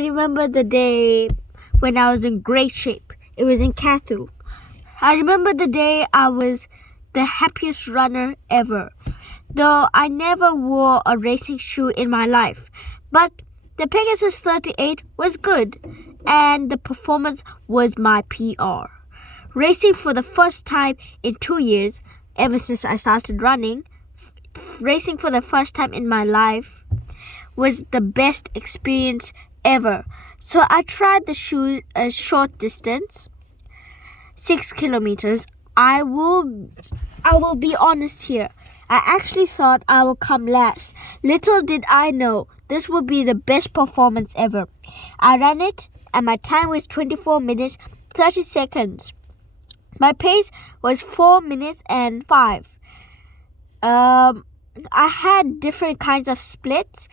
I remember the day when I was in great shape. It was in Kathu. I remember the day I was the happiest runner ever, though I never wore a racing shoe in my life. But the Pegasus 38 was good, and the performance was my PR. Racing for the first time in 2 years, ever since I started running, racing for the first time in my life was the best experience ever. So I tried the shoe a short distance, 6 kilometers. I will be honest here. I actually thought I would come last. Little did I know this would be the best performance ever. I ran it and my time was 24 minutes 30 seconds. My pace was 4 minutes and 5. I had different kinds of splits.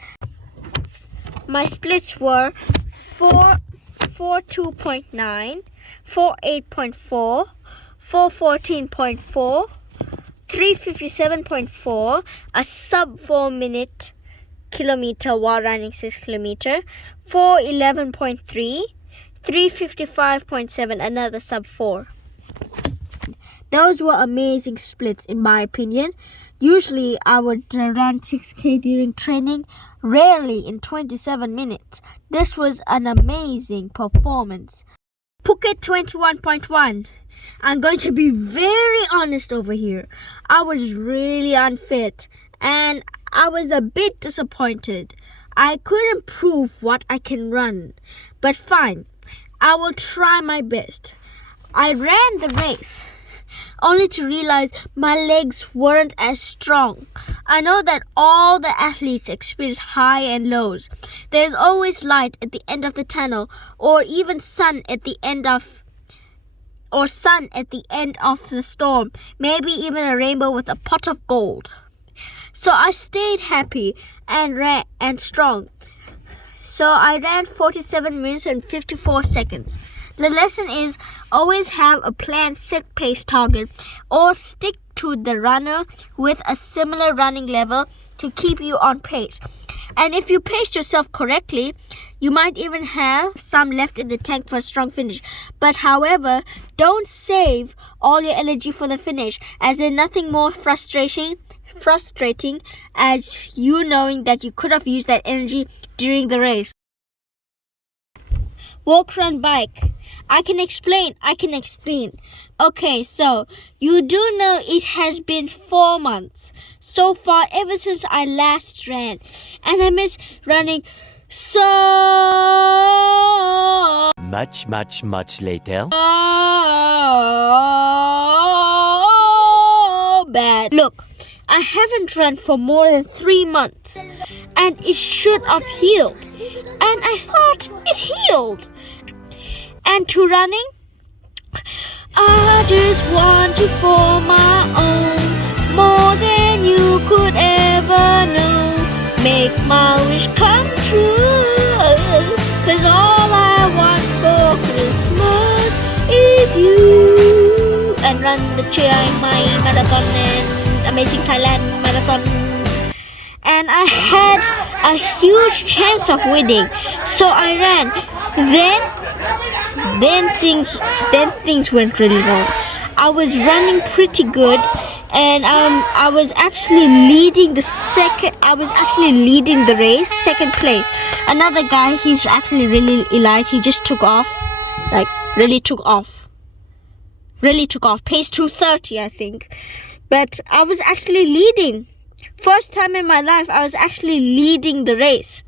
My splits were 4:2.9, 4:8.4, 4:14.4, 3:57.4, a sub 4 minute kilometer while running 6 kilometer, 4:11.3, 3:55.7, another sub 4. Those were amazing splits in my opinion. Usually I would run 6K during training, rarely in 27 minutes. This was an amazing performance. Phuket 21.1. I'm going to be very honest over here. I was really unfit and I was a bit disappointed. I couldn't prove what I can run, but fine, I will try my best. I ran the race, only to realize my legs weren't as strong. I know that all the athletes experience high and lows. There's always light at the end of the tunnel, or even sun at the end of the storm, maybe even a rainbow with a pot of gold. So I stayed happy and strong. So I ran 47 minutes and 54 seconds. The lesson is always have a planned set pace target or stick to the runner with a similar running level to keep you on pace. And if you pace yourself correctly, you might even have some left in the tank for a strong finish. But however, don't save all your energy for the finish, as there's nothing more frustrating as you knowing that you could have used that energy during the race. Walk, run, bike. I can explain. Okay, so you do know it has been 4 months so far ever since I last ran, and I miss running so Much later. bad. Look, I haven't run for more than 3 months, and it should have healed. And I thought it healed. And to running, I just want you for my own, more than you could ever know. Make my wish come true, 'cause all I want for Christmas is you. And run the Chiang Mai Marathon and Amazing Thailand Marathon. And I had a huge chance of winning, so I ran. Then things went really wrong. I was running pretty good, and I was actually leading the race, second place. Another guy, he's actually really elite. He just took off, really took off. Pace 2:30, I think. But I was actually leading. First time in my life, I was actually leading the race,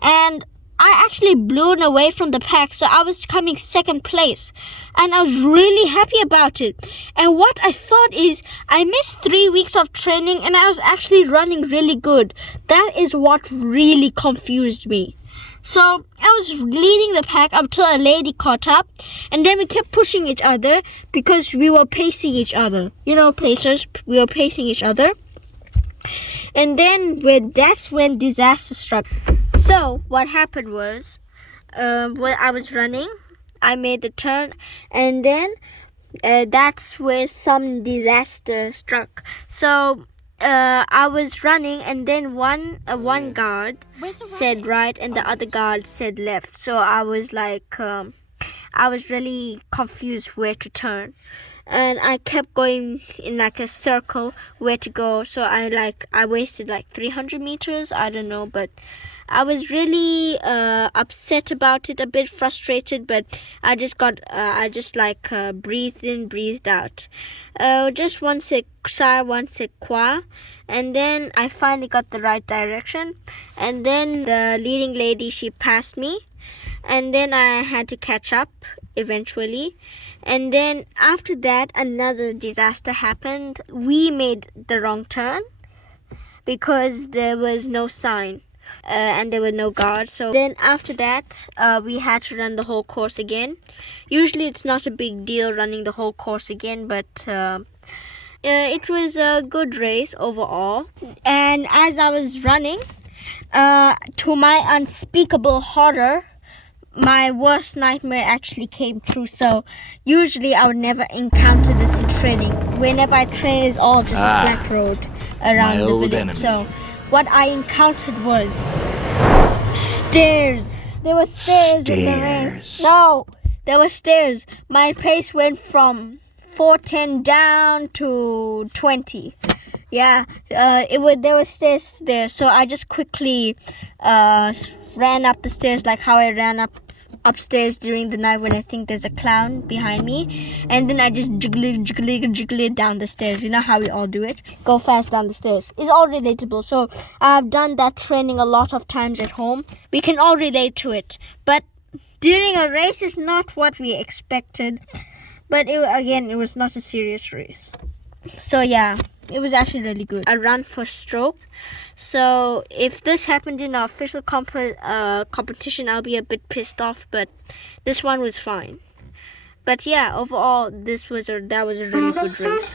and I actually blown away from the pack, so I was coming second place, and I was really happy about it. And what I thought is, I missed 3 weeks of training, and I was actually running really good. That is what really confused me. So I was leading the pack until a lady caught up, and then we kept pushing each other because we were pacing each other. You know, pacers, we were pacing each other. And then that's when disaster struck. So what happened was, when I was running, I made the turn, and then that's where some disaster struck. So I was running, and then one guard said right, and the other guard said left. So I was like, I was really confused where to turn, and I kept going in like a circle where to go. So I wasted like 300 meters. I don't know, but I was really upset about it, a bit frustrated, but I just breathed in, breathed out. Just one sec sai, one sec qua, and then I finally got the right direction. And then the leading lady, she passed me, and then I had to catch up eventually. And then after that, another disaster happened. We made the wrong turn because there was no sign. And there were no guards. So then after that, we had to run the whole course again. Usually it's not a big deal running the whole course again, but it was a good race overall. And as I was running, to my unspeakable horror, my worst nightmare actually came true. So usually I would never encounter this in training. Whenever I train, it's all just a flat road around the village. Enemy. So what I encountered was stairs. There were stairs in the race. No, there were stairs. My pace went from 4:10 down to 20. Yeah, there were stairs there. So I just quickly ran up the stairs like how I ran upstairs during the night when I think there's a clown behind me, and then I just jiggle it down the stairs. You know how we all do it, go fast down the stairs. It's all relatable. So I've done that training a lot of times at home. We can all relate to it, but during a race is not what we expected. But it was not a serious race. So yeah, it was actually really good. I ran for stroke. So if this happened in an official competition, I'll be a bit pissed off. But this one was fine. But yeah, overall, that was a really good race.